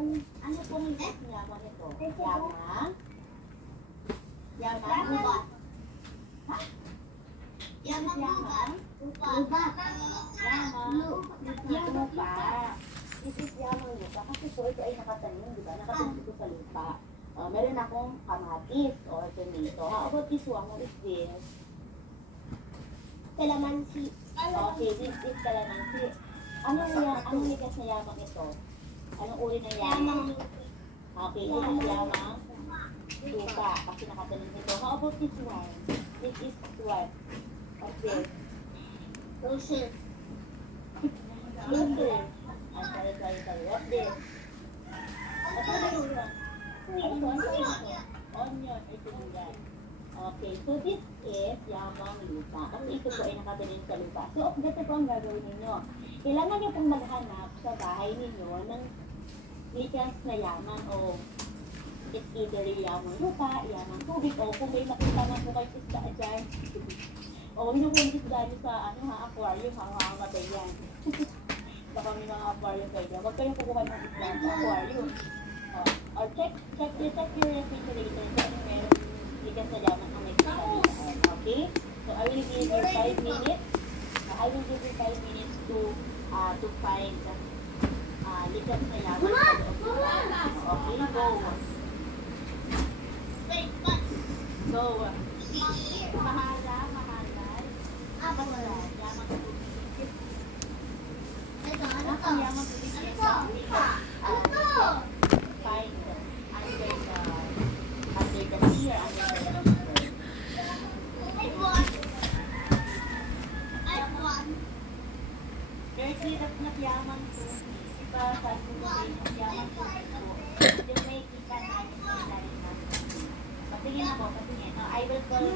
Ano pong yaman ito? Yaman? Yaman? Upa? Ha? Yaman? Upa? Upa? Yaman? Upa? This is yaman lupa. Kasi po ito ay nakatanim, di ba? Nakatanim ito sa lupa. Meron akong kamatis or tomato. How about this one? What is this? Kalamansi. Okay, this is kalamansi. Anong ligas na yaman ito? Anong uri ng yamang? Okay, this is yamang lupa. Kasi nakatanim nito. How about this one? This is what? What's this? Rosy. Rosy. Sorry. What's this? Ano yun? Onion. Ito yan. Okay, so this is yamang lupa. Kasi ito po ay nakatanim sa lupa. So, ganito po ang gagawin ninyo. Kailangan nyo pong maghanap sa bahay ninyo ng likas na yaman o it's either yamang lupa, yamang tubig, o kung may makita man po kayo isda dyan, o yun yung isda nyo sa aquarium, hangamatay yan. Baka may mga aquarium kayo dyan. Huwag kayong kukuha ng isda sa aquarium. Or check your refrigerator kung meron likas na yaman ang may kita dyan. Okay? So I will give you 5 minutes. I will give you 5 minutes to find likas na yaman. Okay, go. Go. Mahala. Yaman tubig. Ang yaman tubig is find under the pier, There's hirap na yaman tubig. Diba, sa tubig, yaman tubig po. Yung may kita na patingin ako. I will call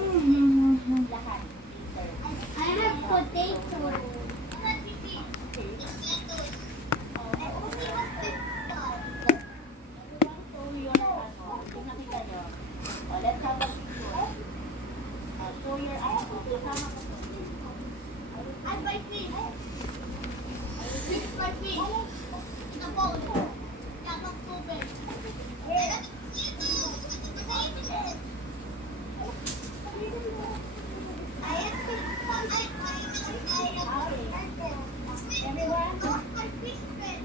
lahat. I have potato. Let's have a picture. Show your eyes. I'm my feet. This is my feet. In the bowl. Yamang tubig.